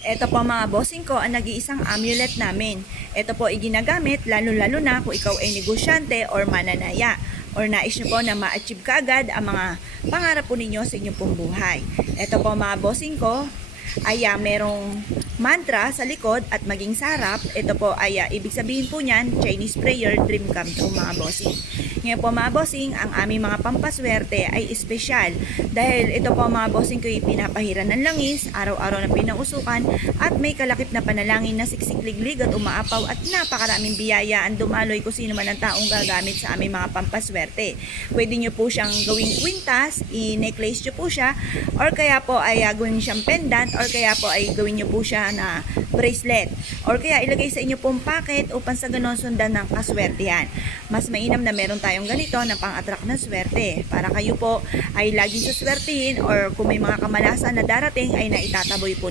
Ito po mga bossing ko ang nag-iisang amulet namin. Ito po ay ginagamit lalo-lalo na kung ikaw ay negosyante or mananaya or nais nyo po na ma-achieve kaagad ang mga pangarap po ninyo sa inyong pong buhay. Ito po mga bossing ko ay merong mantra sa likod at maging sa harap. Ito po ay ibig sabihin po niyan, Chinese prayer, dream come true mga bossing. Ngayon po mga bossing, ang aming mga pampaswerte ay espesyal dahil ito po mga bossing ko ay pinapahiran ng langis, araw-araw na pinausukan at may kalakip na panalangin na siksikliglig at umaapaw at napakaraming biyaya ang dumaloy kung sino man ang taong gagamit sa aming mga pampaswerte. Pwede nyo po siyang gawing kwintas, i-necklace nyo po siya or kaya po ay gawin siyang pendant or kaya po ay gawin nyo po siya na bracelet or kaya ilagay sa inyo pong packet upang sa ganon sundan ng kaswertehan. Mas mainam na meron tayong ganito na pang-attract ng swerte para kayo po ay laging suswertihin or kung may mga kamalasan na darating ay naitataboy po